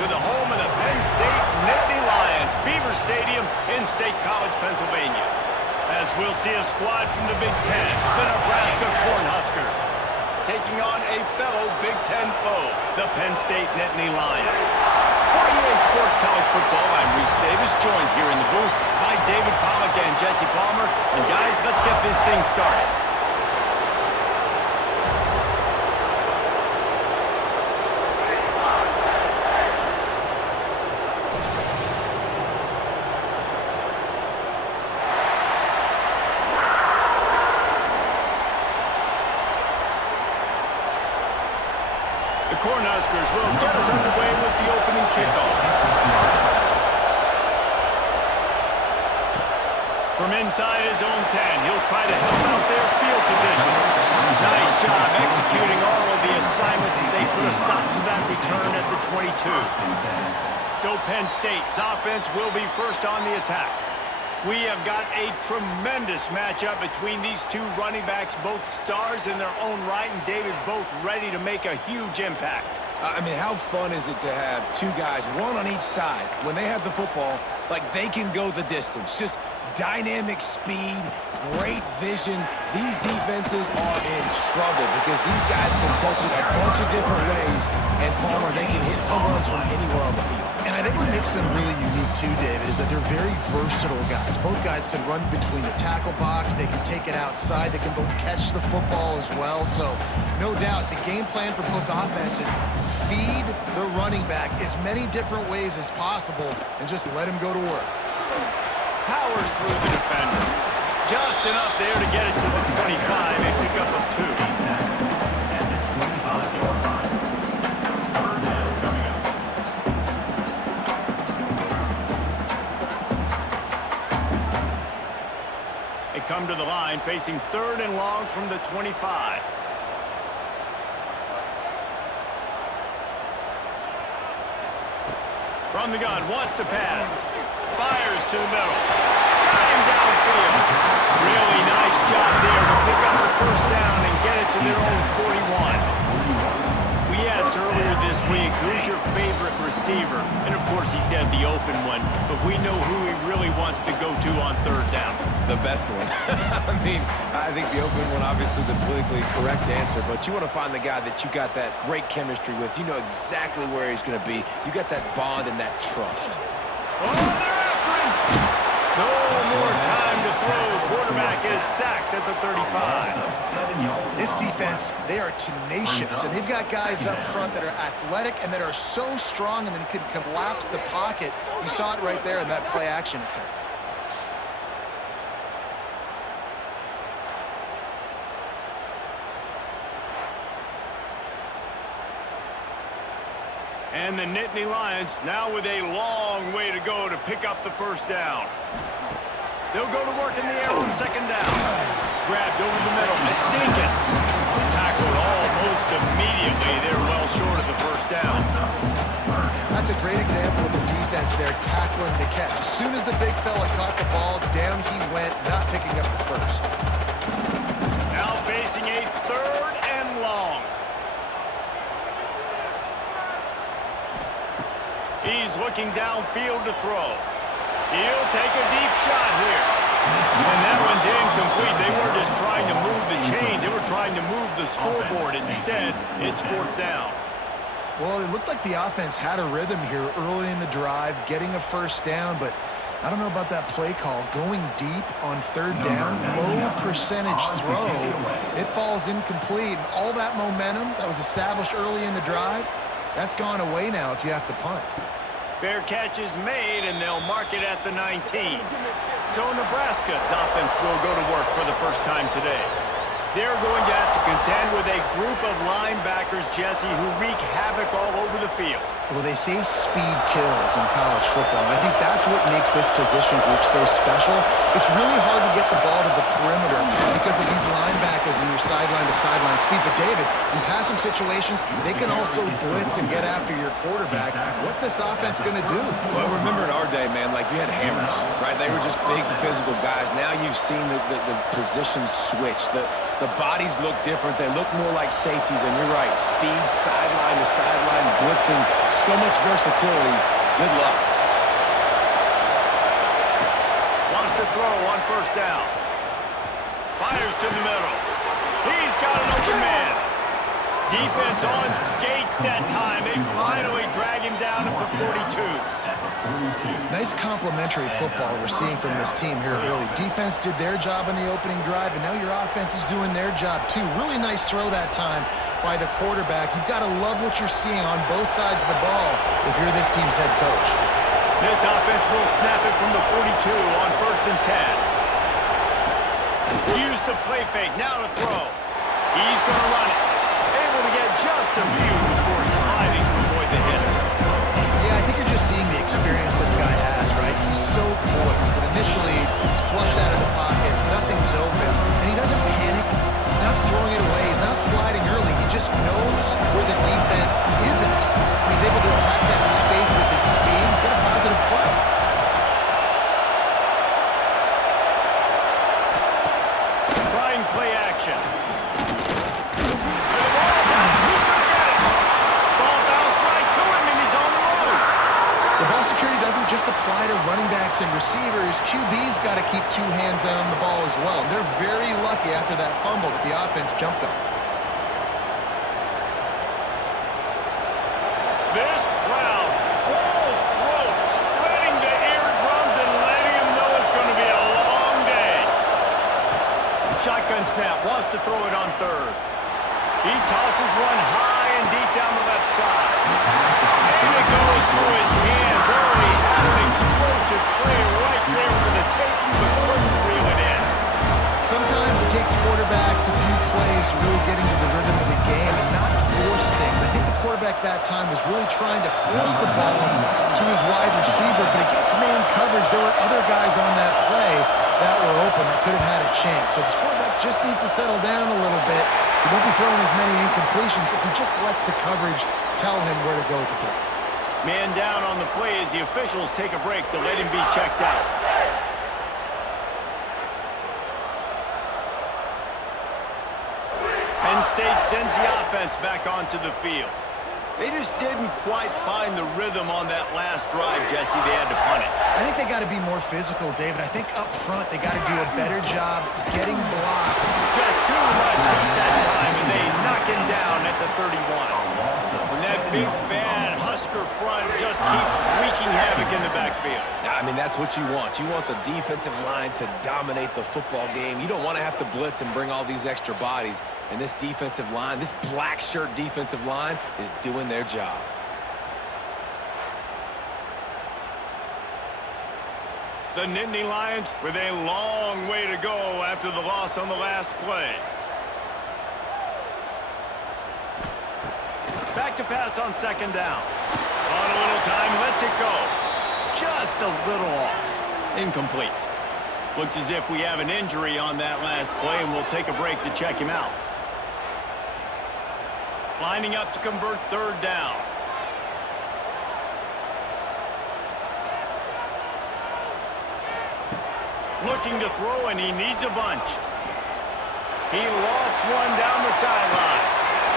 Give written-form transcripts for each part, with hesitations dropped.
to the home of the Penn State Nittany Lions, Beaver Stadium in State College, Pennsylvania. As we'll see a squad from the Big Ten, the Nebraska Cornhuskers, taking on a fellow Big Ten foe, the Penn State Nittany Lions. For EA Sports College Football, I'm Reese Davis, joined here in the booth by David Pollack and Jesse Palmer. And guys, let's get this thing started. The Cornhuskers will get us underway with the opening kickoff. From inside his own 10, he'll try to help out their field position. Nice job executing all of the assignments as they put a stop to that return at the 22. So Penn State's offense will be first on the attack. We have got a tremendous matchup between these two running backs, both stars in their own right, and David, both ready to make a huge impact. I mean, how fun is it to have two guys, one on each side, when they have the football, like they can go the distance. Just dynamic speed, great vision. These defenses are in trouble because these guys can touch it a bunch of different ways, and Palmer, they can hit home runs from anywhere on the field. And I think what makes them really unique too, David, is that they're very versatile guys. Both guys can run between the tackle box. They can take it outside. They can both catch the football as well. So no doubt the game plan for both offenses, feed the running back as many different ways as possible and just let him go to work. Powers through the defender. Just enough there to get it to the 25 and pick up a 2. They come to the line facing 3rd and long from the 25. From the gun, wants to pass. Fires to the middle. Got him downfield. Really nice job there to pick up the first down and get it to their own 41. We asked earlier this week, who's your favorite receiver? And of course he said the open one, but we know who he really wants to go to on 3rd down. The best one. I mean, I think the open one, obviously the politically correct answer, but you want to find the guy that you got that great chemistry with. You know exactly where he's going to be. You got that bond and that trust. Oh, they're after him! No more time to throw. Quarterback is sacked at the 35. This defense, they are tenacious, and they've got guys up front that are athletic and that are so strong and then can collapse the pocket. You saw it right there in that play-action attempt. And the Nittany Lions now with a long way to go to pick up the first down. They'll go to work in the air on 2nd down. Grabbed over the middle. It's Dinkins. Tackled almost immediately. They're well short of the first down. That's a great example of the defense there tackling the catch. As soon as the big fella caught the ball, down he went, not picking up the first. Now facing a 3rd and long. He's looking downfield to throw. He'll take a deep shot here. And that one's incomplete. They were just trying to move the chains. They were trying to move the scoreboard. Instead, it's 4th down. Well, it looked like the offense had a rhythm here early in the drive, getting a first down, but I don't know about that play call. Going deep on 3rd down, low percentage throw, it falls incomplete. And all that momentum that was established early in the drive, that's gone away now if you have to punt. Fair catch is made, and they'll mark it at the 19. So Nebraska's offense will go to work for the first time today. They're going to have to contend with a group of linebackers, Jesse, who wreak havoc all over the field. Well, they say speed kills in college football, and I think that's what makes this position group so special. It's really hard to get the ball to the perimeter because of these linebackers and your sideline-to-sideline speed. But, David, in passing situations, they can also blitz and get after your quarterback. What's this offense going to do? Well, remember in our day, man, like you had hammers, right? They were just big physical guys. Now you've seen the positions switch. The bodies look different. They look more like safeties, and you're right. Speed, sideline to sideline, blitzing, so much versatility. Good luck. Wants to throw on first down. Fires to the middle. He's got an open man. Defense on skates that time. They finally drag him down at the 42. Nice complimentary football we're seeing from this team here early. Defense did their job on the opening drive, and now your offense is doing their job too. Really nice throw that time by the quarterback. You've got to love what you're seeing on both sides of the ball if you're this team's head coach. This offense will snap it from the 42 on first and 10. Use the play fake, now to throw. He's going to run it. Able to get just a few before sliding to avoid the hitters. Yeah, I think you're just seeing the experience this guy has, right? He's so poised that initially he's flushed out of the pocket, nothing's open, and he doesn't panic. He's not throwing it away. He's not sliding early. He just knows where the defense isn't. And he's able to attack that space with his speed and get a positive play. Trying play action. And the ball's out. Who's going to get it? Ball bounced right to him, and he's on the move. The ball security doesn't just apply to running backs and receivers. QB's got to keep two hands on the ball as well. They're very lucky after that fumble that the offense jumped on. This crowd, full throat, spreading the eardrums and letting him know it's going to be a long day. Shotgun snap, wants to throw it on third. He tosses one high and deep down the left side. And it goes through his hands. Oh, he had an explosive play right there for the taking, but couldn't reel it in. Sometimes it takes quarterbacks a few plays to really get into the rhythm of the game and not force things. I think the quarterback that time was really trying to force the ball to his wide receiver, but against man coverage, there were other guys on that play that were open that could have had a chance. So this quarterback just needs to settle down a little bit. He won't be throwing as many incompletions if he just lets the coverage tell him where to go with the ball. Man down on the play as the officials take a break to let him be checked out. Penn State sends the offense back onto the field. They just didn't quite find the rhythm on that last drive, Jesse. They had to punt it. I think they got to be more physical, David. I think up front they got to do a better job getting blocked. Just too much heat that time, and they knock him down at the 31. And that big, bad Husker front just keeps wreaking havoc in the backfield. I mean, that's what you want. You want the defensive line to dominate the football game. You don't want to have to blitz and bring all these extra bodies. And this defensive line, this black shirt defensive line, is doing their job. The Nittany Lions with a long way to go after the loss on the last play. Back to pass on second down. On a little time, lets it go. Just a little off. Incomplete. Looks as if we have an injury on that last play, and we'll take a break to check him out. Lining up to convert third down. Looking to throw, and he needs a bunch. He lofts one down the sideline.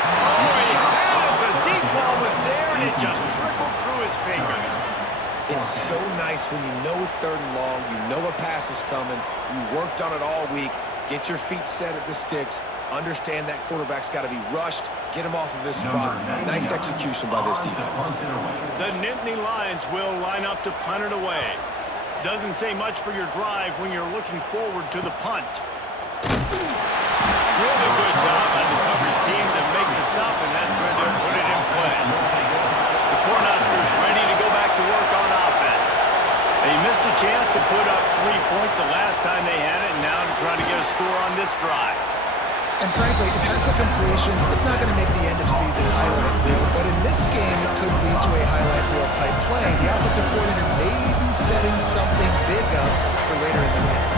Oh, he had it. The deep ball was there, and it just trickled through his fingers. It's so nice when you know it's third and long, you know a pass is coming, you worked on it all week, get your feet set at the sticks, understand that quarterback's got to be rushed, get him off of his spot. Nice execution by this defense. The Nittany Lions will line up to punt it away. Doesn't say much for your drive when you're looking forward to the punt. Really good job by the coverage team to make the stop, and that's where they'll put it in play. The Cornhuskers ready to go back to work on offense. They missed a chance to put up 3 points the last time they had it, and now to try to get a score on this drive. And frankly, if that's a completion, it's not going to make the end of season highlight reel. But in this game, it could lead to a highlight reel type play. The offensive coordinator may be setting something big up for later in the game.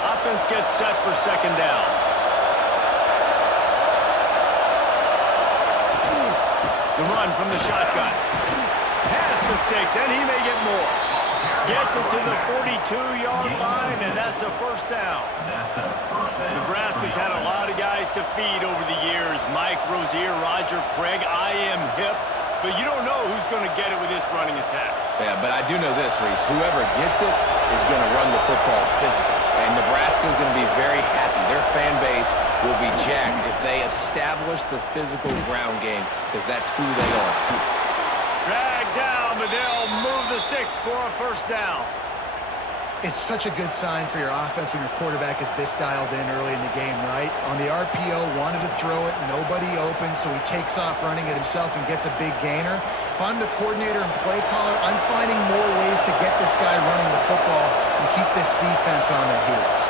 Offense gets set for second down. The run from the shotgun. Past the sticks, and he may get more. Gets it to the 42-yard line, and that's a first down. Nebraska's had a lot of guys to feed over the years. Mike Rozier, Roger Craig, I am hip. But you don't know who's going to get it with this running attack. Yeah, but I do know this, Reese. Whoever gets it is going to run the football physical. And Nebraska is going to be very happy. Their fan base will be jacked if they establish the physical ground game, because that's who they are. Drag down, but they'll move the sticks for a first down. It's such a good sign for your offense when your quarterback is this dialed in early in the game, right? On the RPO, wanted to throw it, nobody open, so he takes off running it himself and gets a big gainer. If I'm the coordinator and play caller, I'm finding more ways to get this guy running the football and keep this defense on their heels.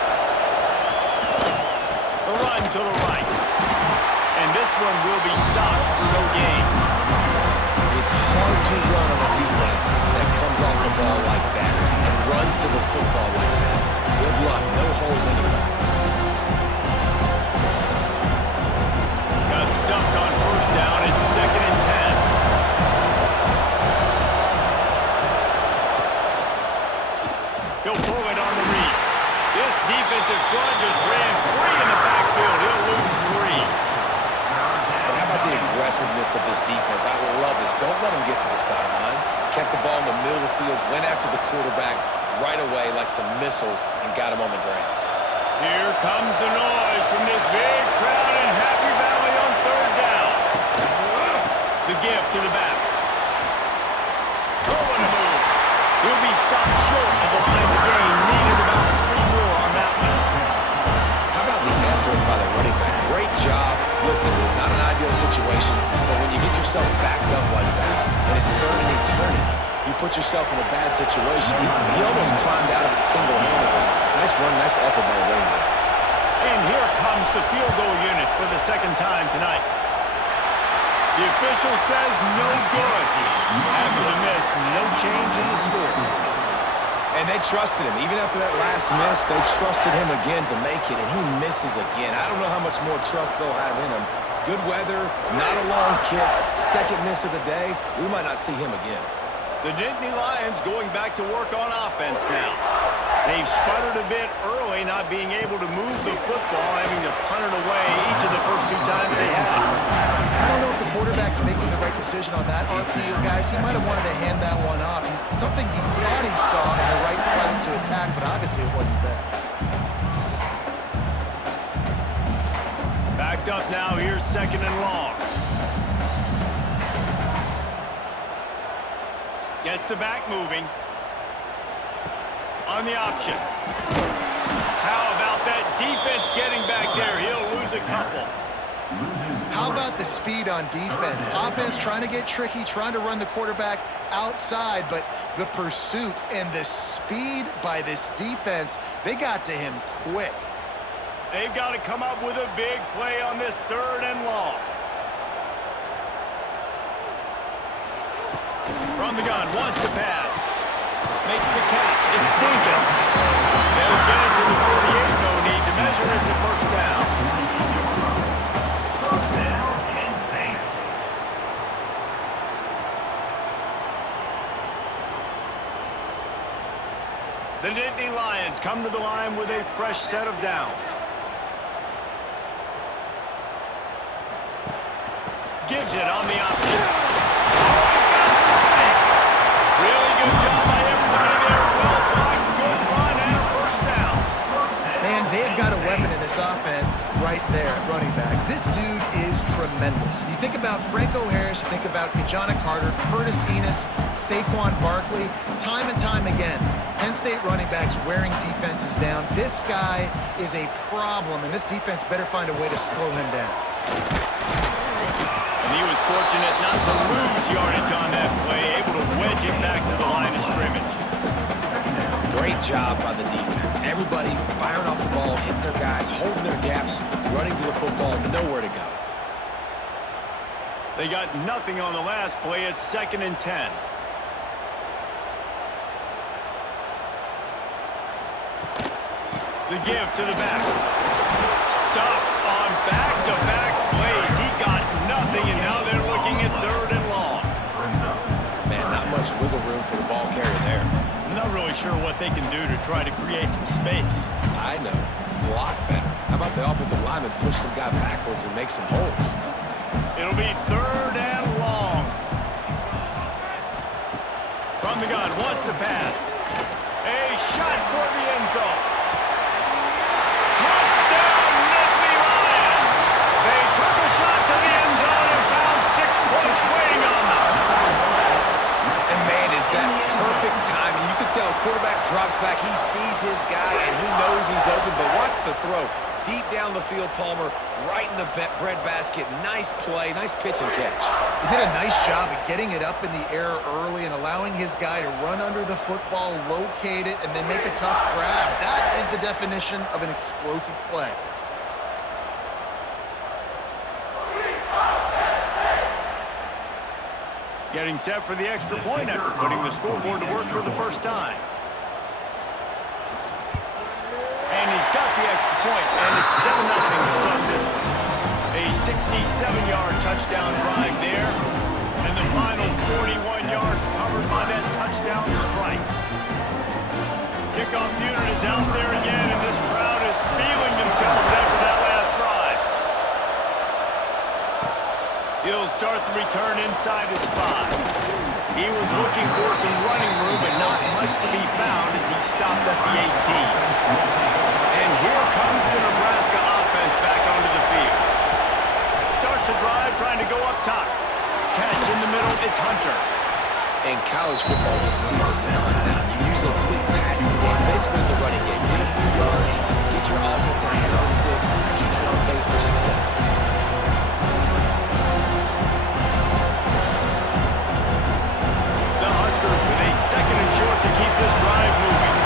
The run to the right. And this one will be stopped for no gain. It's hard to run on a defense that comes off the ball like that and runs to the football like that. Good luck. No holes anywhere. Got stuffed on first down. It's 2nd and 10. He'll pull it on the read. This defensive front just ran free in the backfield. He'll lose 3. How about the aggressiveness of this defense? I love this. Don't let them get to the sideline. Kept the ball in the middle of the field, went after the quarterback right away like some missiles, and got him on the ground. Here comes the noise from this big crowd in Happy Valley on 3rd down. The give to the back. Oh, what a move. He'll be stopped short of the line of the game. Needed about 3 more on that one. How about the effort by the running back? Great job. Listen, it's not an ideal situation, but when you get yourself backed up like that, and it's 3rd and eternity, you put yourself in a bad situation. He almost climbed out of it single-handedly. Nice run, nice effort by the running back. And here comes the field goal unit for the 2nd time tonight. The official says no good. After the miss, no change in the score. And they trusted him. Even after that last miss, they trusted him again to make it, and he misses again. I don't know how much more trust they'll have in him. Good weather, not a long kick, 2nd miss of the day. We might not see him again. The Nittany Lions going back to work on offense now. They've sputtered a bit early, not being able to move the football, having to punt it away each of the first 2 times they had it. I don't know if the quarterback's making the right decision on that RPO, guys. He might have wanted to hand that one off. Something he thought he saw in the right flat to attack, but obviously it wasn't there. Backed up now, here's 2nd and long. Gets the back moving. On the option. How about that defense getting back there? He'll lose a couple. How about the speed on defense? Offense trying to get tricky, trying to run the quarterback outside, but the pursuit and the speed by this defense, they got to him quick. They've got to come up with a big play on this 3rd and long. From the gun, wants to pass. Makes the catch. It's Dinkins. They'll get it to the 48. No need to measure. It's a first down. The Nittany Lions come to the line with a fresh set of downs. Gives it on the option. Oh, he's got some space. Really good job by everybody there. Well blocked, good run, and a first down. Man, they've got a weapon in this offense right there at running back. This dude is tremendous. You think about Franco Harris, you think about Kajana Carter, Curtis Enos, Saquon Barkley, time and time again. Penn State running backs wearing defenses down. This guy is a problem, and this defense better find a way to slow him down. And he was fortunate not to lose yardage on that play, able to wedge it back to the line of scrimmage. Great job by the defense. Everybody firing off the ball, hitting their guys, holding their gaps, running to the football, nowhere to go. They got nothing on the last play. It's 2nd and 10. The give to the back. Stuffed on back-to-back plays. He got nothing, and now they're looking at 3rd and long. Man, not much wiggle room for the ball carrier there. Not really sure what they can do to try to create some space. I know. Block better. How about the offensive lineman push some guy backwards and make some holes? It'll be 3rd and long. From the gun, wants to pass. A shot toward the end zone. Touchdown, Nittany Lions! They took a shot to the end zone and found 6 points waiting on them. And man, is that perfect timing. You can tell quarterback drops back. He sees his guy, and he knows he's open. But watch the throw. Deep down the field, Palmer, right in the breadbasket. Nice play, nice pitch and catch. He did a nice job of getting it up in the air early and allowing his guy to run under the football, locate it, and then make a tough grab. That is the definition of an explosive play. Getting set for the extra point after putting the scoreboard to work for the first time. And he's got the extra point, and it's 7-0 to start this one. A 67-yard touchdown drive there, and the final 41 yards covered by that touchdown strike. Kickoff unit is out there again, and this crowd is feeling themselves after that last drive. He'll start the return inside his 5. He was looking for some running room, but not much to be found as he stopped at the 18. And here comes the Nebraska offense back onto the field. Starts a drive trying to go up top. Catch in the middle, it's Hunter. In college football, you'll see this a ton now. You use a quick passing game, basically as the running game. Get a few yards, get your offense ahead on sticks, keeps it on pace for success. The Huskers with a 2nd and short to keep this drive moving.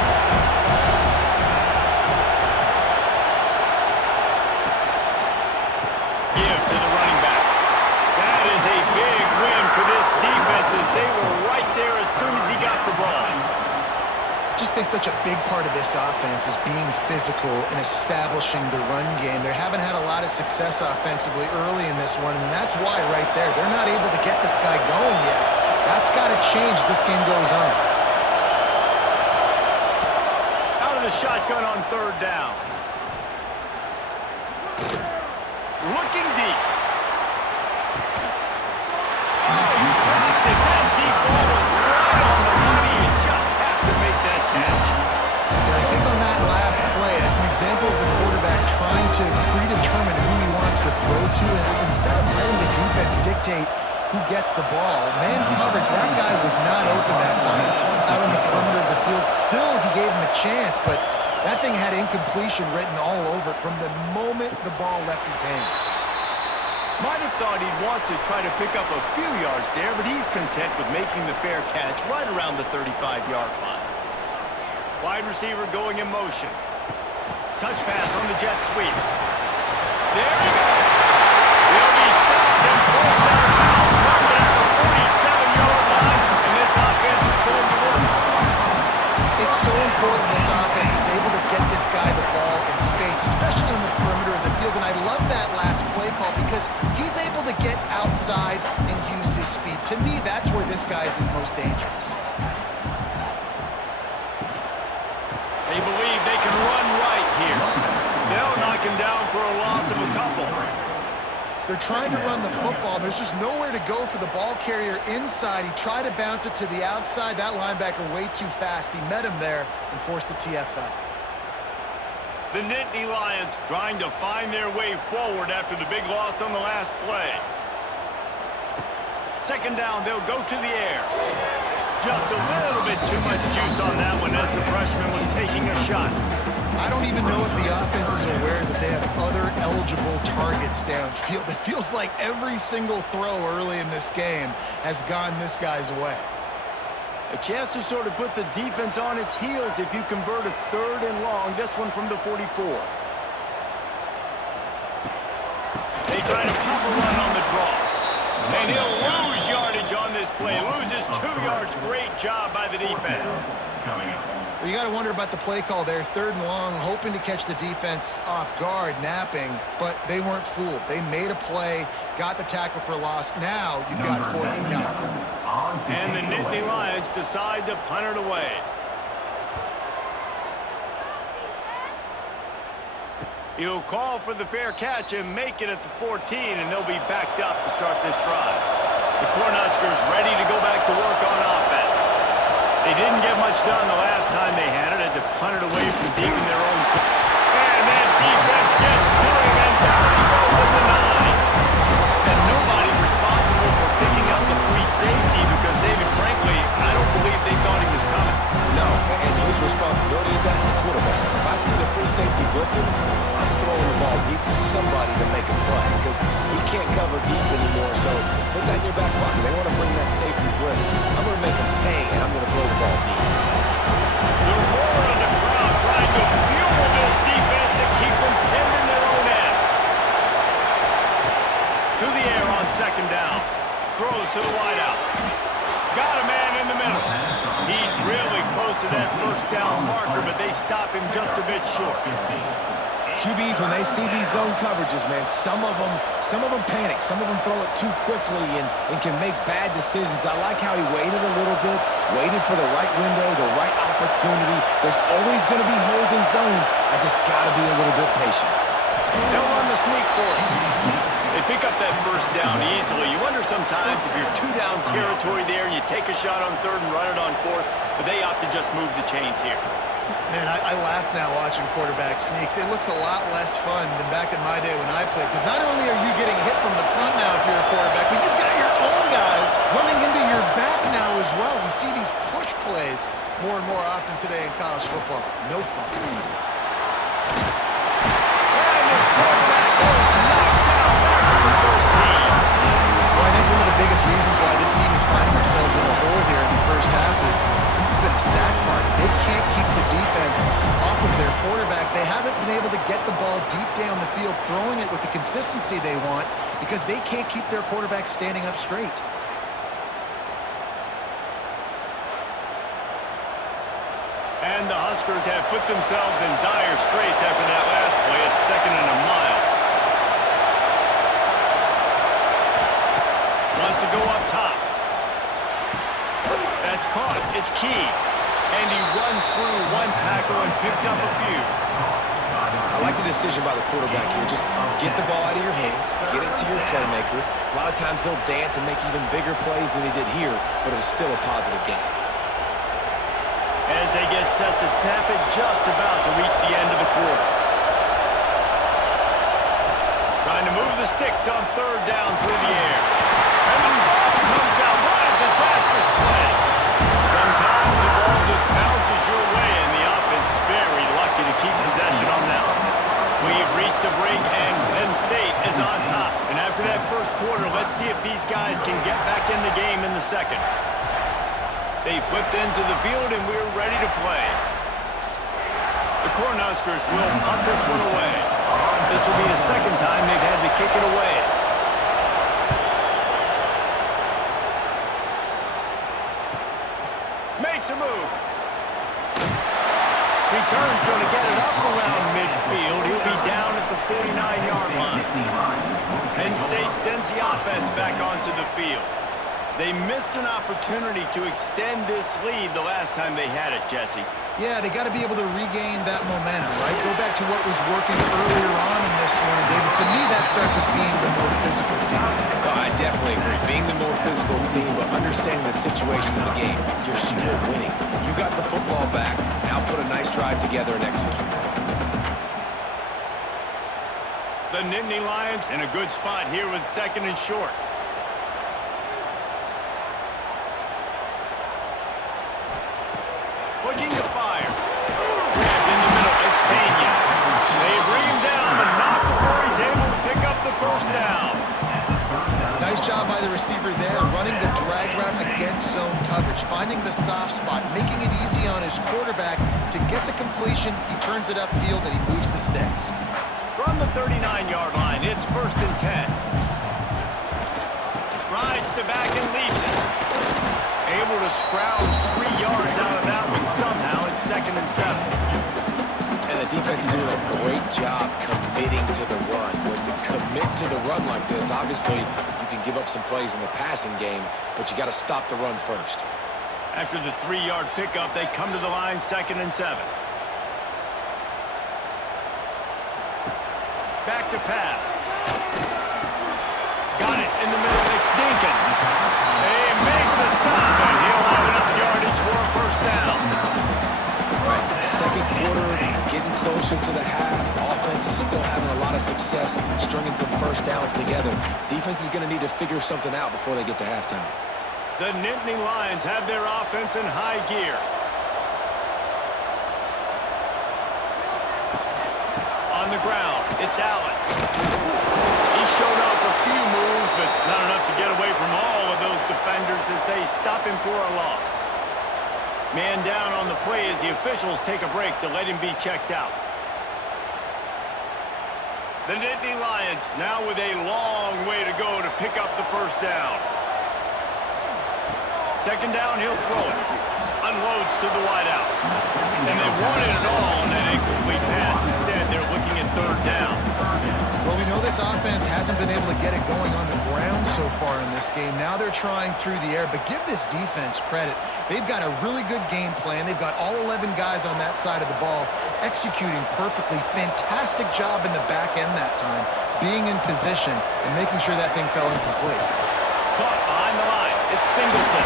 Give to the running back. That is a big win for this defense as they were right there as soon as he got the ball. Just think such a big part of this offense is being physical and establishing the run game. They haven't had a lot of success offensively early in this one, and that's why right there, they're not able to get this guy going yet. That's got to change as this game goes on. Out of the shotgun on 3rd down. Looking deep. Oh, he dropped it. That deep ball was right on the money. You just have to make that catch. And I think on that last play, that's an example of the quarterback trying to predetermine who he wants to throw to, and instead of letting the defense dictate who gets the ball, man coverage, that guy was not open that time out on the perimeter of the field. Still, he gave him a chance, but that thing had incompletion written all over it from the moment the ball left his hand. Might have thought he'd want to try to pick up a few yards there, but he's content with making the fair catch right around the 35-yard line. Wide receiver going in motion. Touch pass on the jet sweep. There he goes. He'll be stopped and forced out of bounds right at the 47-yard line, and this offense is going to work. It's so important this offense is able to get this guy the ball in space, especially in the perimeter of the field. And I love that last play call because he's able to get outside and use his speed. To me, that's where this guy is his most dangerous. They believe they can run right here. They'll knock him down for a loss of a couple. They're trying to run the football. There's just nowhere to go for the ball carrier inside. He tried to bounce it to the outside. That linebacker way too fast. He met him there and forced the TFL. The Nittany Lions trying to find their way forward after the big loss on the last play. 2nd down, they'll go to the air. Just a little bit too much juice on that one as the freshman was taking a shot. I don't even know if the offense is aware that they have other eligible targets downfield. It feels like every single throw early in this game has gone this guy's way. A chance to sort of put the defense on its heels if you convert a 3rd and long, this one from the 44. They try to pop a run on the draw. And he'll lose yardage on this play. Loses 2 yards. Great job by the defense. Well, you got to wonder about the play call there. 3rd and long, hoping to catch the defense off guard, napping, but they weren't fooled. They made a play, got the tackle for loss. Now you've got 4th and California. And the Nittany Lions decide to punt it away. He'll call for the fair catch and make it at the 14, and they'll be backed up to start this drive. The Cornhuskers ready to go back to work on offense. They didn't get much done the last time they had it to punt it away from deep in their own team. And that defense gets to him, and down he goes at the 9. And nobody responsible for picking up the free safety because, David, frankly, I don't believe they thought he was coming. No, and whose responsibility is that? The quarterback. If I see the free safety blitzing, I'm throwing the ball deep to somebody to make a play because he can't cover deep anymore, so put that in your back pocket. They want to bring that safety blitz. I'm going to make them pay, and I'm going to throw the ball deep. The roar of the crowd trying to fuel this defense to keep them pinned in their own end. To the air on second down. Throws to the wideout. Got a man in the middle. He's really close to that first down marker, but they stop him just a bit short. QBs, when they see these zone coverages, man, some of them panic. Some of them throw it too quickly and can make bad decisions. I like how he waited a little bit, waited for the right window, the right opportunity. There's always going to be holes in zones. I just got to be a little bit patient. They'll run the sneak for him. They pick up that first down easily. You wonder sometimes if you're two-down territory there and you take a shot on third and run it on fourth, but they opt to just move the chains here. Man, I laugh now watching quarterback sneaks. It looks a lot less fun than back in my day when I played, because not only are you getting hit from the front now if you're a quarterback, but you've got your own guys running into your back now as well. We see these push plays more and more often today in college football. No fun. One of the biggest reasons why this team is finding themselves in a hole here in the first half is this has been a sack party. They can't keep the defense off of their quarterback. They haven't been able to get the ball deep down the field, throwing it with the consistency they want because they can't keep their quarterback standing up straight. And the Huskers have put themselves in dire straits after that last play. It's 2nd and a mile. Wants to go up top. That's caught. It's Key. And he runs through one tackle and picks up a few. I like the decision by the quarterback here. Just get the ball out of your hands, get it to your playmaker. A lot of times he'll dance and make even bigger plays than he did here, but it was still a positive game. As they get set to snap it, just about to reach the end of the quarter. Trying to move the sticks on third down through the air. And the ball comes out. What a disastrous play. Sometimes the ball just bounces your way, and the offense very lucky to keep possession on that one. We've reached a break, and Penn State is on top. And after that first quarter, let's see if these guys can get back in the game in the second. They flipped into the field, and we're ready to play. The Cornhuskers will punt this one away. This will be the second time they've had to kick it away. Makes a move. Return's going to get it up around midfield. He'll be down at the 49-yard line. Penn State sends the offense back onto the field. They missed an opportunity to extend this lead the last time they had it, Jesse. Yeah, they got to be able to regain that momentum, right? Go back to what was working earlier on in this one, David. To me, that starts with being the more physical team. Well, I definitely agree. Being the more physical team, but understanding the situation of the game, you're still winning. You got the football back. Now put a nice drive together and execute. The Nittany Lions in a good spot here with 2nd and short. Looking to fire. Grabbed in the middle. It's Penn. They bring him down, but not before he's able to pick up the first down. Nice job by the receiver there, running the drag route against zone coverage, finding the soft spot, making it easy on his quarterback to get the completion. He turns it upfield, and he moves the sticks. From the 39-yard line, it's 1st and 10. Rides the back and leaves it. Able to scrounge 3 yards out of that one somehow. It's 2nd and 7. And the defense is doing a great job committing to the run. When you commit to the run like this, obviously you can give up some plays in the passing game, but you got to stop the run first. After the 3-yard pickup, they come to the line 2nd and 7. Back to pass. Got it in the middle. It's Dinkins. They make the stop, and he'll have enough yardage for a first down. Right, second quarter, getting closer to the half. Offense is still having a lot of success stringing some first downs together. Defense is going to need to figure something out before they get to halftime. The Nittany Lions have their offense in high gear. On the ground, it's Allen. He showed off a few moves, but not enough to get away from all of those defenders as they stop him for a loss. Man down on the play as the officials take a break to let him be checked out. The Nittany Lions now with a long way to go to pick up the first down. Second down, he'll throw it. Unloads to the wideout. And they wanted it all on that incomplete pass. Instead, they're looking at third down. Well, we know this offense hasn't been able to get it going on the ground so far in this game. Now they're trying through the air, but give this defense credit. They've got a really good game plan. They've got all 11 guys on that side of the ball executing perfectly. Fantastic job in the back end that time, being in position and making sure that thing fell incomplete. Caught behind the line. It's Singleton.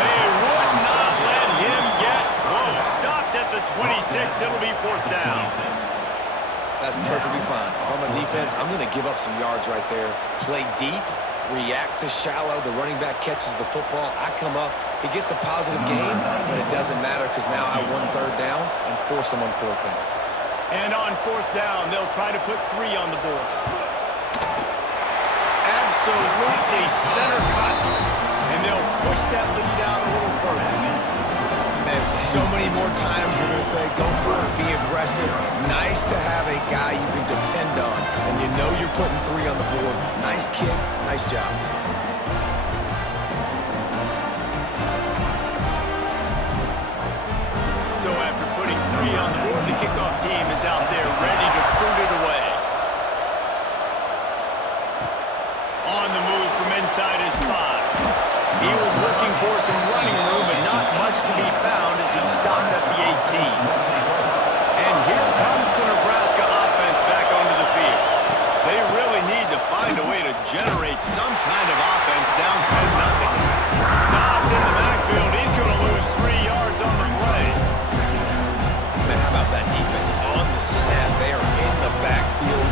They would not let him get close. Stopped at the 26. It'll be fourth down. That's perfectly fine. If I'm a defense, I'm going to give up some yards right there. Play deep, react to shallow. The running back catches the football. I come up. He gets a positive gain, but it doesn't matter because now I won third down and forced him on fourth down. And on fourth down, they'll try to put 3 on the board. Absolutely center cut. And they'll push that lead out a little further. And so many more times we're going to say, go for it, be aggressive. Nice to have a guy you can depend on, and you know you're putting 3 on the board. Nice kick, nice job. So after putting 3 on the board, the kickoff team is out there ready to boot it away. On the move from inside his 5. He was looking for some running room, but not much to be found as he stopped at the 18. And here comes the Nebraska offense back onto the field. They really need to find a way to generate some kind of offense down 10-0. Stopped in the backfield. He's going to lose 3 yards on the play. Man, how about that defense on the snap? They are in the backfield.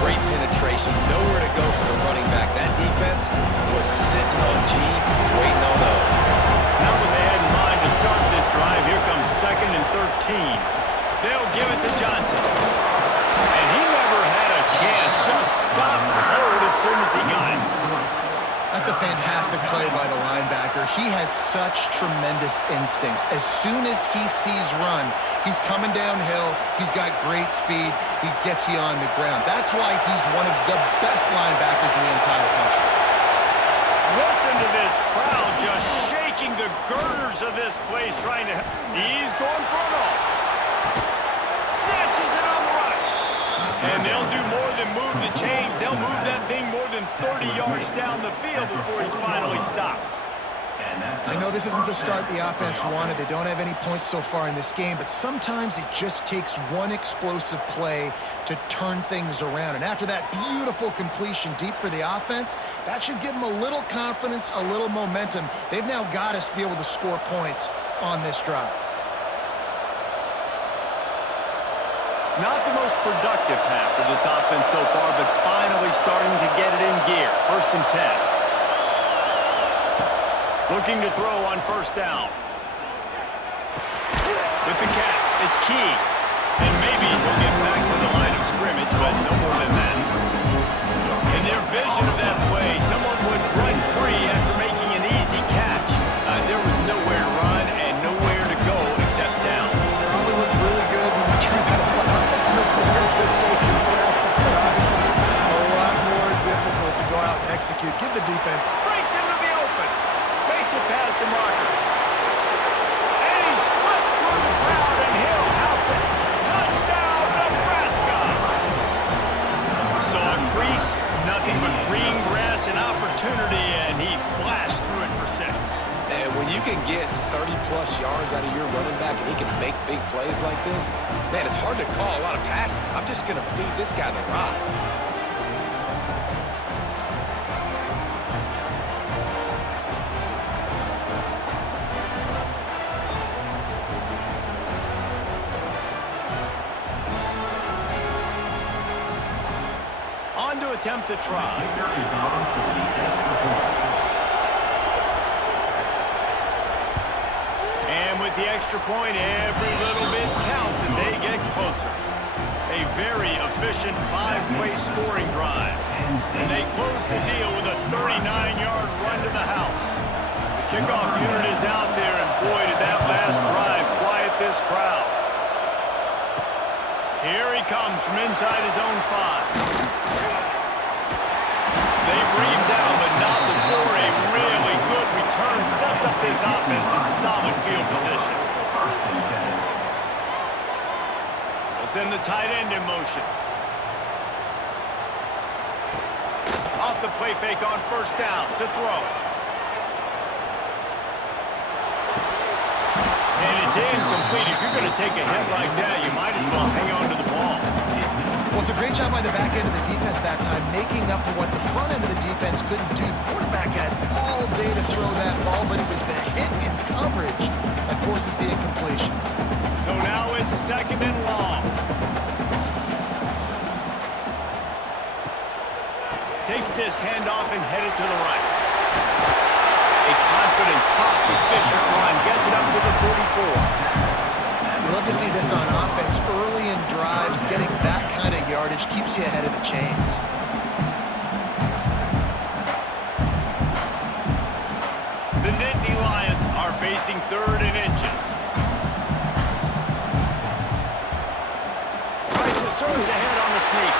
Great penetration. Nowhere to go for the running back. That defense was sitting on G, waiting on O. Now what they had in mind to start this drive, here comes 2nd and 13. They'll give it to Johnson. And he never had a chance. Just stopped cold as soon as he got it. That's a fantastic play by the linebacker. He has such tremendous instincts. As soon as he sees run, he's coming downhill. He's got great speed. He gets you on the ground. That's why he's one of the best linebackers in the entire country. Listen to this crowd just shaking the girders of this place trying to... He's going for it all. Snatches it on the right. And they'll do more than move the chains. They'll move that thing more than 30 yards down the field before he's finally stopped. I know this isn't the start the offense wanted. They don't have any points so far in this game, but sometimes it just takes one explosive play to turn things around. And after that beautiful completion deep for the offense, that should give them a little confidence, a little momentum. They've now got to be able to score points on this drive. Not the most productive half for this offense so far, but finally starting to get it in gear. 1st and 10. Looking to throw on first down. With the catch, it's Key. And maybe he'll get back to the line of scrimmage, but no more than that. In their vision of that play, someone would run free after making an easy catch. There was nowhere to run and nowhere to go except down. Probably looked really good when they drew that up on the board so we can practice, but obviously a lot more difficult to go out and execute. Give the defense. Breaks into the open. Makes it past the marker. And he slipped through the crowd and he'll house it. Touchdown, Nebraska! Saw a crease, nothing but green grass and opportunity, and he flashed through it for 6. And when you you can get 30-plus yards out of your running back and he can make big plays like this, man, it's hard to call a lot of passes. I'm just going to feed this guy the rock. On to attempt the try. And with the extra point, every little bit counts as they get closer. A very efficient 5-play scoring drive. And they close the deal with a 39-yard run to the house. The kickoff unit is out there, and boy, did that last drive quiet this crowd. Here he comes from inside his own 5. They bring him down, but not before a really good return sets up this offense in solid field position. They'll send the tight end in motion. Off the play fake on first down to throw. And it's incomplete. If you're going to take a hit like that, you might as well hang on to the ball. Well, it's a great job by the back end of the defense that time, making up for what the front end of the defense couldn't do. The quarterback had all day to throw that ball, but it was the hit in coverage that forces the incompletion. So now it's 2nd and long. Takes this handoff and headed to the right. A confident, tough, efficient run gets it up to the 44. You love to see this on offense. Early in drives, getting that kind of yardage keeps you ahead of the chains. The Nittany Lions are facing 3rd and inches. Tries to surge ahead on the sneak.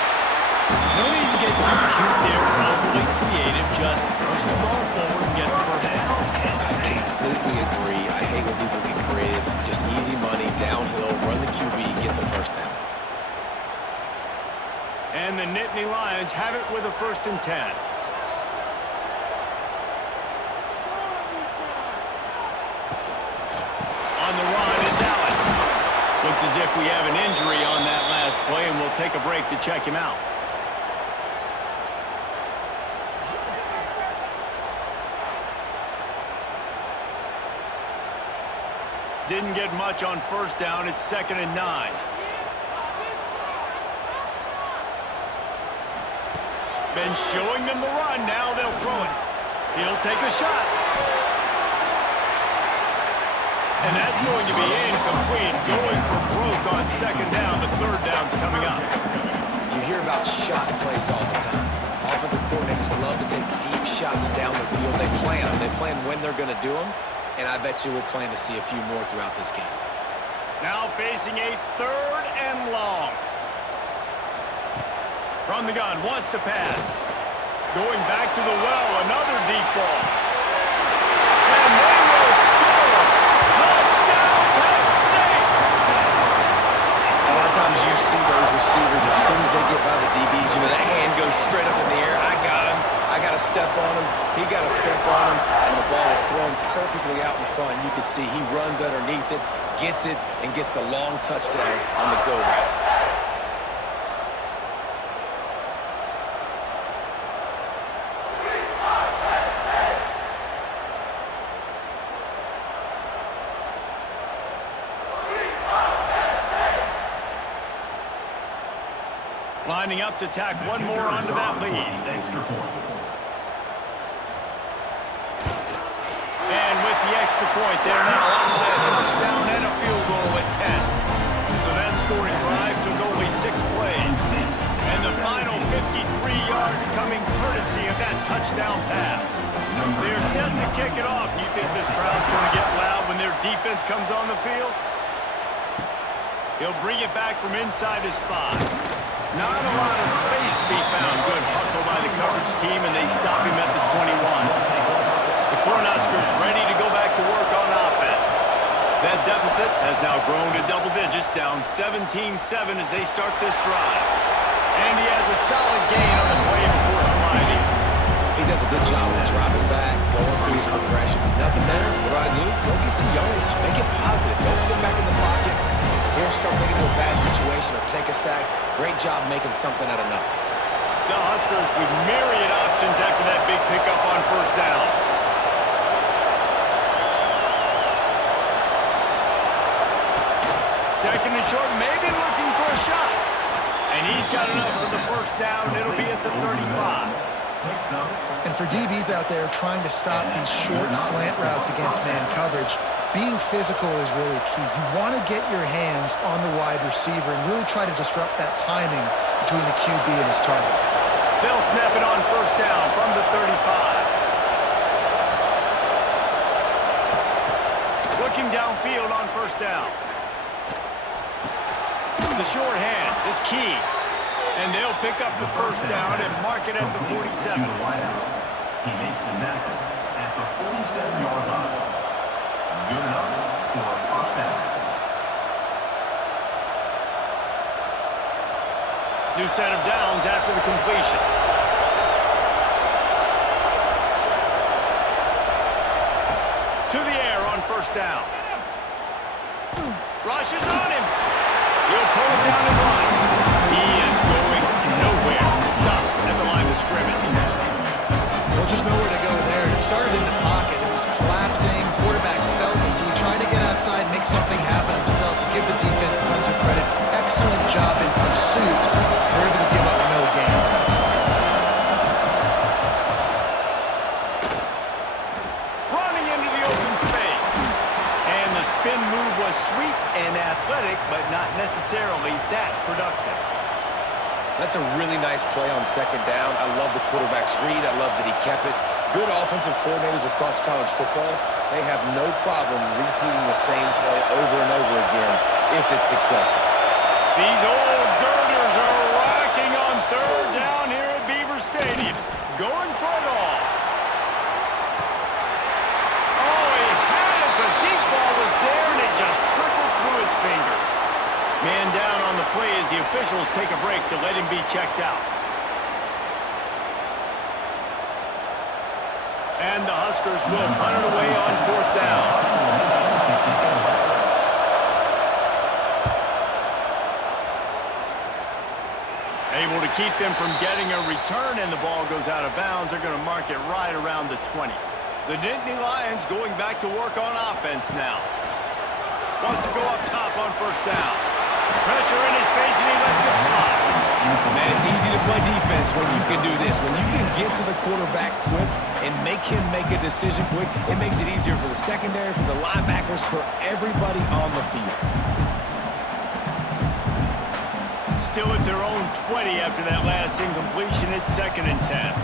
No need to get too cute there or overly creative. Just push the ball forward and get the first down. I completely agree. I hate when people get creative. Just easy money, downhill, run the QB, get the first down. And the Nittany Lions have it with a 1st and 10. On the run, it's Allen. Looks as if we have an injury on that last play, and we'll take a break to check him out. Didn't get much on first down. It's 2nd and 9. Been showing them the run. Now they'll throw it. He'll take a shot. And that's going to be incomplete. Going for broke on 2nd down, but 3rd down's coming up. You hear about shot plays all the time. Offensive coordinators love to take deep shots down the field. They plan them. They plan when they're going to do them. And I bet you we'll plan to see a few more throughout this game. Now facing a 3rd and long. From the gun, wants to pass. Going back to the well, another deep ball. And they will score! Touchdown, Penn State! A lot of times you see those receivers, as soon as they get by the DBs, you know, that hand goes straight up in the air. I got him. I got to step on him. He got to step on him. And the ball is thrown perfectly out in front. You can see he runs underneath it, gets it, and gets the long touchdown on the go route. Lining up to tack one more onto that lead. And with the extra point, they're now up by a touchdown and a field goal at 10. So that scoring drive took only 6 plays. And the final 53 yards coming courtesy of that touchdown pass. They're set to kick it off. You think this crowd's going to get loud when their defense comes on the field? He'll bring it back from inside his 5. Not a lot of space to be found. Good hustle by the coverage team, and they stop him at the 21. The Cornhuskers ready to go back to work on offense. That deficit has now grown to double digits, down 17-7 as they start this drive. And he has a solid gain on the play before sliding. He does a good job of dropping back, going through his progressions. Nothing there. What do? completion or take a sack. Great job making something out of nothing. The Huskers with myriad options after that big pickup on first down. Second and short, maybe looking for a shot. And he's got enough for the first down. It'll be at the 35. And for DBs out there trying to stop these short slant routes against man coverage, being physical is really key. You want to get your hands on the wide receiver and really try to disrupt that timing between the QB and his target. They'll snap it on first down from the 35. Looking downfield on first down. The short hands, it's key. And they'll pick up the first down and mark it at the 47. He makes the tackle at the 47-yard line. Good enough for a first down. New set of downs after the completion. To the air on first down. Rushes on him. He'll pull it down and run. He is going nowhere. Stop at the line of scrimmage. Well, just nowhere to go there. It started in the pocket. It was collapsing. Quarterback felt it, so he tried to get outside, make something happen himself, to give the defense tons of credit. Excellent job in pursuit. They're able to give up no gain. Running into the open space. And the spin move was sweet and athletic, but not necessarily that productive. That's a really nice play on second down. I love the quarterback's read. I love that he kept it. Good offensive coordinators across college football, they have no problem repeating the same play over and over again if it's successful. These old girders are rocking on third down here at Beaver Stadium. Going for it all. Oh, he had it. The deep ball was there, and it just trickled through his fingers. Man down on the play as the officials take a break to let him be checked out. And the Huskers will punt it away on fourth down. Able to keep them from getting a return, and the ball goes out of bounds. They're going to mark it right around the 20. The Nittany Lions going back to work on offense now. Wants to go up top on first down. Pressure in his face, and he lets it fly. Man, it's easy to play defense when you can do this. When you can get to the quarterback quick and make him make a decision quick, it makes it easier for the secondary, for the linebackers, for everybody on the field. Still at their own 20 after that last incompletion. It's 2nd and 10.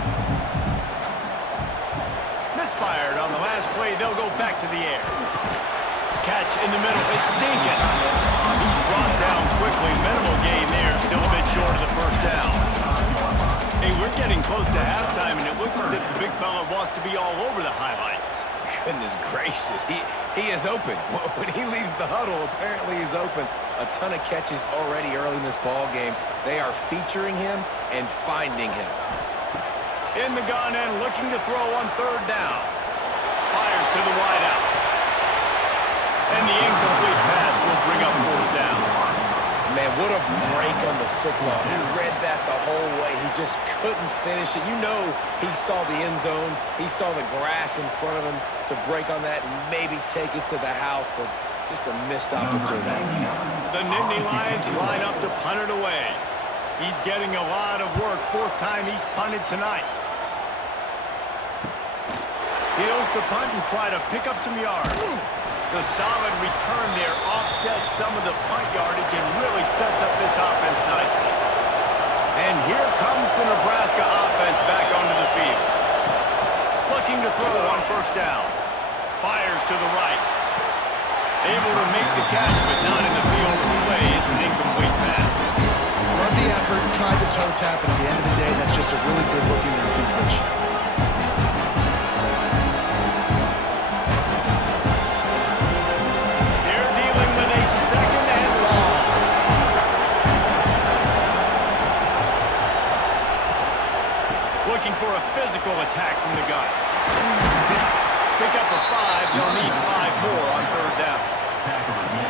Misfired on the last play. They'll go back to the air. Catch in the middle. It's Dinkins. He's brought down quickly. Minimal gain there. Still a bit short of the first down. Hey, we're getting close to halftime, and it looks as if the big fella wants to be all over the highlights. Goodness gracious, he is open. When he leaves the huddle, apparently he's open. A ton of catches already early in this ball game. They are featuring him and finding him. In the gun and looking to throw on third down. Fires to the wideout. And the incomplete pass will bring up fourth down. Man, what a break on the football. He read that the whole way. He just couldn't finish it. You know he saw the end zone. He saw the grass in front of him to break on that and maybe take it to the house, but just a missed opportunity. The Nittany Lions line up to punt it away. He's getting a lot of work. 4th time he's punted tonight. Heels to punt and try to pick up some yards. The solid return there offsets some of the punt yardage and really sets up this offense nicely. And here comes the Nebraska offense back onto the field. Looking to throw on first down. Fires to the right. Able to make the catch, but not in the field of play. It's an incomplete pass. Love the effort, tried the toe tap, and at the end of the day, that's just a really good looking incompletion. They're dealing with a 2nd and long. Looking for a physical attack from the gun. Pick up a 5. They'll need 5 more on third down. Tackle is made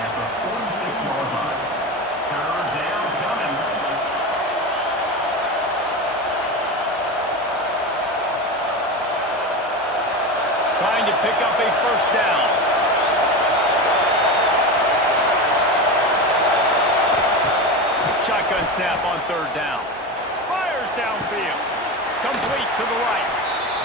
at the 46-yard line. Trying to pick up a first down. Shotgun snap on third down. Fires downfield. Complete to the right.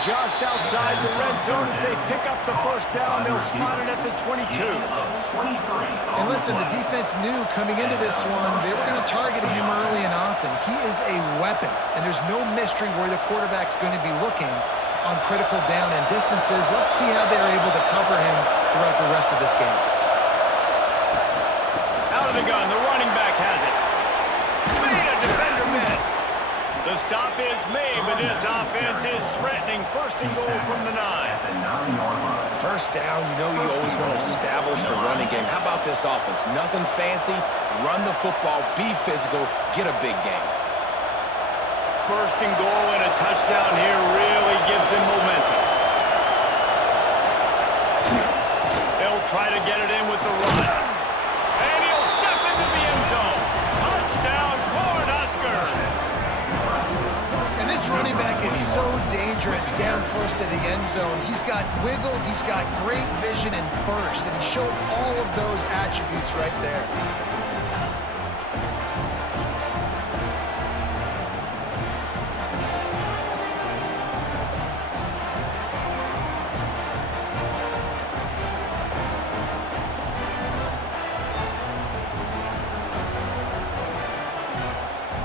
Just outside the red zone as they pick up the first down. They'll spot it at the 22. And listen, the defense knew coming into this one, they were going to target him early and often. He is a weapon, and there's no mystery where the quarterback's going to be looking on critical down and distances. Let's see how they're able to cover him throughout the rest of this game. Out of the gun, the running back has it. Made a defender miss. The stop is made, but this offense is threatening. First and goal from the 9. First down, you know you always want to establish the running game. How about this offense? Nothing fancy. Run the football, be physical, get a big gain. First and goal and a touchdown here really gives them momentum. They'll try to get it in with the run. And he'll step into the end zone. Touchdown, Cornhuskers! And this running back is so dangerous down close to the end zone. He's got wiggle, he's got great vision and burst, and he showed all of those attributes right there.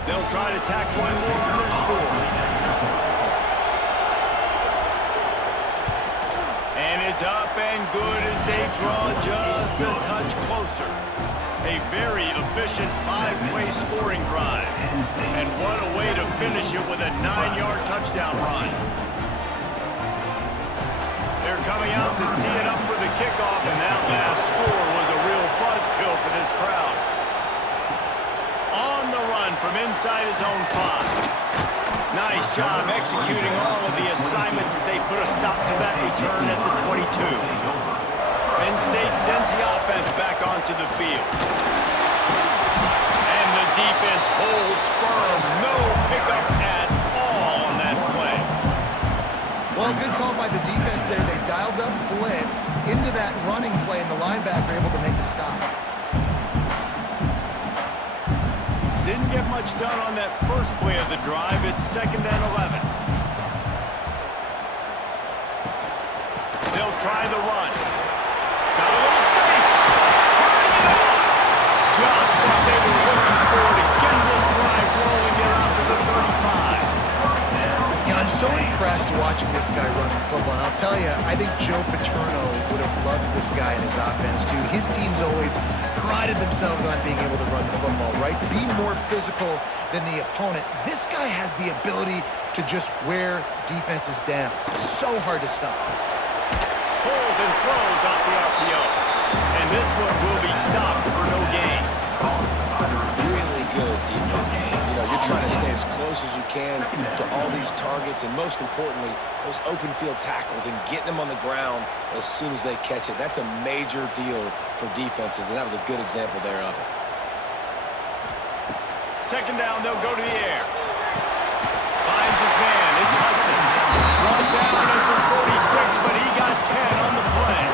They'll try to tack one more on their score. And it's up and good as they draw just a touch closer. A very efficient 5-way scoring drive. And what a way to finish it with a 9-yard touchdown run. They're coming out to tee it up for the kickoff, and that last score was a real buzzkill for this crowd. On the run from inside his own 5. Nice job executing all of the assignments as they put a stop to that return at the 22. Penn State sends the offense back onto the field. And the defense holds firm. No pickup at all on that play. Well, good call by the defense there. They dialed up blitz into that running play, and the linebacker able to make the stop. Didn't get much done on that first play of the drive. It's 2nd and 11. They'll try the run. Got a little space. Turning it on. Just what they were looking for to get this drive rolling it out to the 35. Yeah, I'm so impressed watching this guy run the football. And I'll tell you, I think Joe Paterno would have loved this guy in his offense, too. His teams always prided themselves on being able to run the football, right? Being more physical than the opponent. This guy has the ability to just wear defenses down. So hard to stop. Pulls and throws off the RPO. And this one will be stopped for no gain. Really good defense. You know, you're trying to stay as close as you can to all these targets, and most importantly, those open field tackles and getting them on the ground as soon as they catch it. That's a major deal for defenses, and that was a good example there of it. 2nd down, they'll go to the air. Finds his man. It's Hudson. Brought down at the 46, but he got 10 on the play.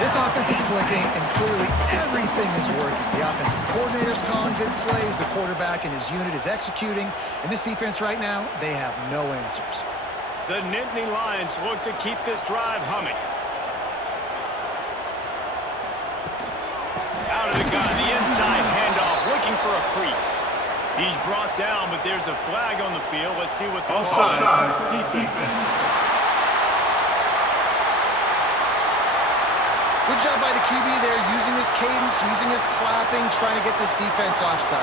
This offense is clicking, and clearly everything is working. The offensive coordinator's calling good plays. The quarterback and his unit is executing. And this defense right now, they have no answers. The Nittany Lions look to keep this drive humming. Out of the gun, the inside handoff, looking for a crease. He's brought down, but there's a flag on the field. Let's see what the call is. Offside defense. Good job by the QB there, using his cadence, using his clapping, trying to get this defense offside.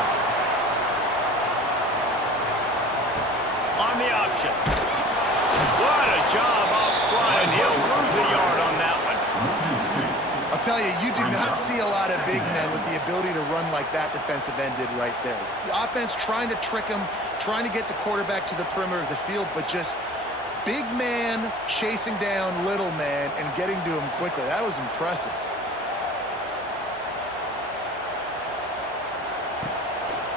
On the option. What a job up front, and he'll lose a yard on that one. I'll tell you, you do not see a lot of big men with the ability to run like that defensive end did right there. The offense trying to trick him, trying to get the quarterback to the perimeter of the field, but just big man chasing down little man and getting to him quickly. That was impressive.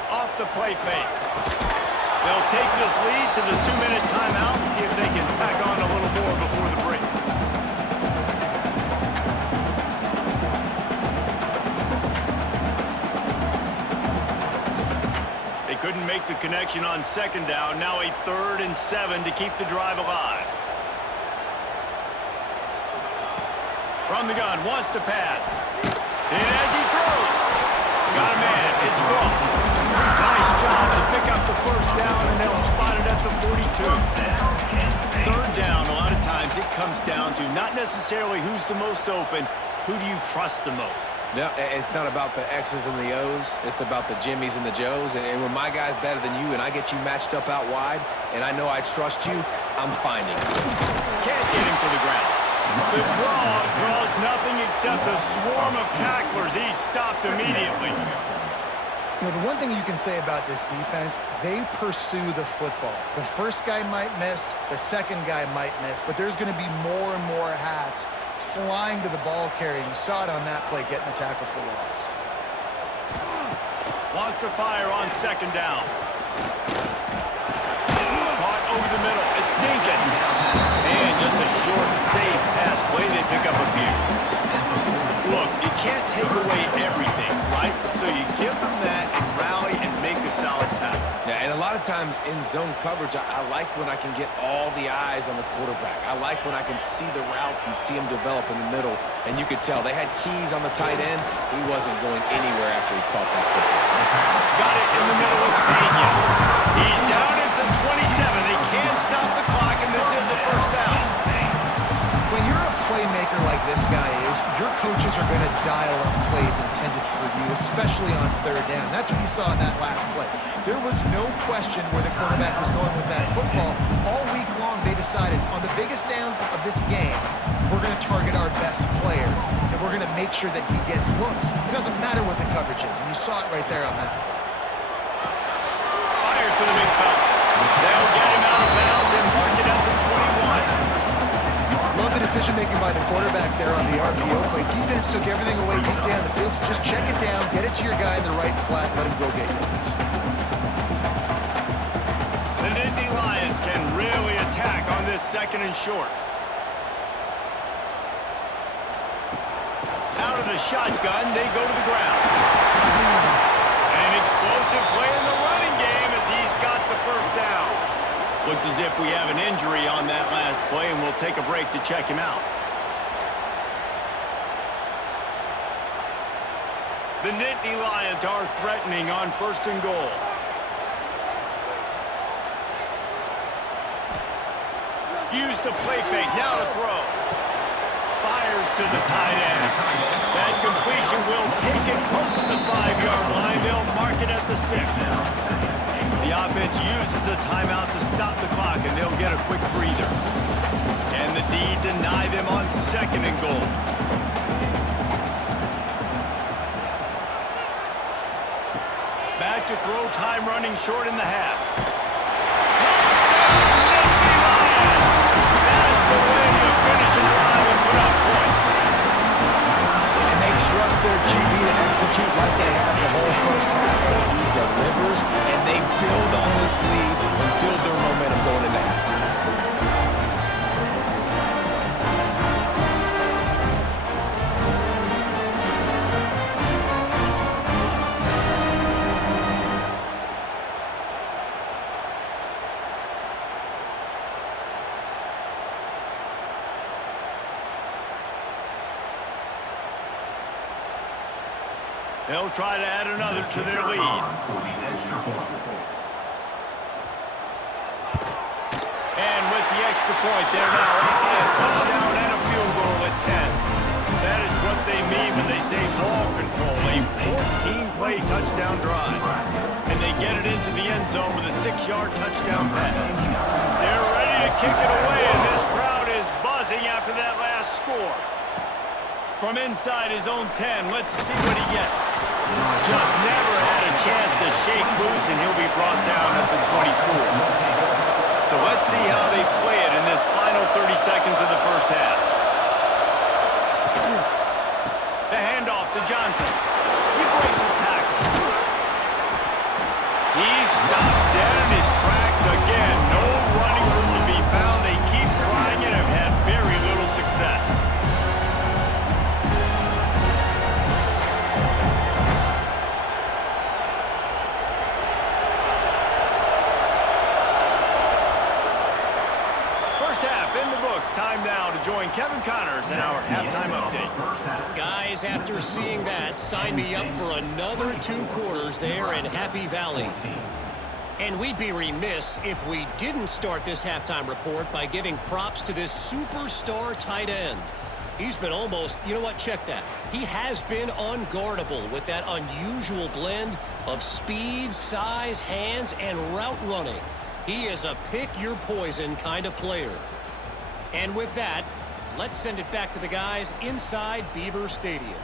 Off the play fake. They'll take this lead to the 2-minute timeout and see if they can tack on a little more before the break. connection on second down. Now a 3rd and 7 to keep the drive alive. From the gun, wants to pass. And as he throws, got a man. It's Ross. Nice job to pick up the first down, and they'll spot it at the 42. 3rd down, a lot of times it comes down to not necessarily who's the most open, who do you trust the most? No, it's not about the X's and the O's. It's about the Jimmies and the Joes. And when my guy's better than you and I get you matched up out wide and I know I trust you, I'm finding you. Can't get him to the ground. The draw draws nothing except a swarm of tacklers. He's stopped immediately. You know, the one thing you can say about this defense, they pursue the football. The first guy might miss, the second guy might miss, but there's going to be more and more hats flying to the ball carrier. You saw it on that play, getting the tackle for loss. Wants to fire on second down. Caught over the middle. It's Dinkins. And just a short, safe pass play. They pick up a few. Look, you can't take away everything, right? So you give them that and rally and make a solid tackle. Yeah, and a lot of times in zone coverage, I like when I can get all the eyes on the quarterback. I like when I can see the routes and see them develop in the middle. And you could tell they had keys on the tight end. He wasn't going anywhere after he caught that football. Got it in the middle. It's Pena. He's down at the 27. They can't stop the clock, and this is a first down. When you're a playmaker like this guy is, your coaches are going to dial up plays intended for you, especially on 3rd down. That's what you saw in that last play. There was no question where the quarterback was going with that football. All week long, they decided on the biggest downs of this game, we're going to target our best player, and we're going to make sure that he gets looks. It doesn't matter what the coverage is, and you saw it right there on that play. Fires to the big fella. They'll get him out of bounds and mark it at the 21. Love the decision-making by the quarterback there on the RPO play. Defense took everything away deep down the field, so just check it down, get it to your guy in the right flat, let him go get yards. The Nittany Lions can really attack on this 2nd and short. Out of the shotgun, they go to the ground. An explosive play in the running game as he's got the first down. Looks as if we have an injury on that last play, and we'll take a break to check him out. The Nittany Lions are threatening on 1st and goal. Use the play fake, now to throw. Fires to the tight end. That completion will take it close to the 5-yard line. They'll mark it at the 6. The offense uses a timeout to stop the clock, and they'll get a quick breather. And the D deny them on 2nd and goal. Back to throw, time running short in the half. Touchdown, Nittany Lions! That's the way you finish a drive and put up points. And they trust their QB to execute like they have the whole first half. And he delivers, and they build on this lead and build their momentum going into halftime. They'll try to add another to their lead. And with the extra point, they're now up by a touchdown and a field goal at 10. That is what they mean when they say ball control, a 14-play touchdown drive. And they get it into the end zone with a 6-yard touchdown pass. They're ready to kick it away, and this crowd is buzzing after that last score. From inside his own 10, let's see what he gets. Just never had a chance to shake loose, and he'll be brought down at the 24. So let's see how they play it in this final 30 seconds of the first half. The handoff to Johnson. He breaks the tackle. He's stopped dead in his tracks again. No running room to be found. They keep trying it and have had very little success. join Kevin Connors in our halftime update. Guys, after seeing that, sign me up for another 2 quarters there in Happy Valley. And we'd be remiss if we didn't start this halftime report by giving props to this superstar tight end. He's been almost, you know what, check that. He has been unguardable with that unusual blend of speed, size, hands, and route running. He is a pick-your-poison kind of player. And with that, let's send it back to the guys inside Beaver Stadium.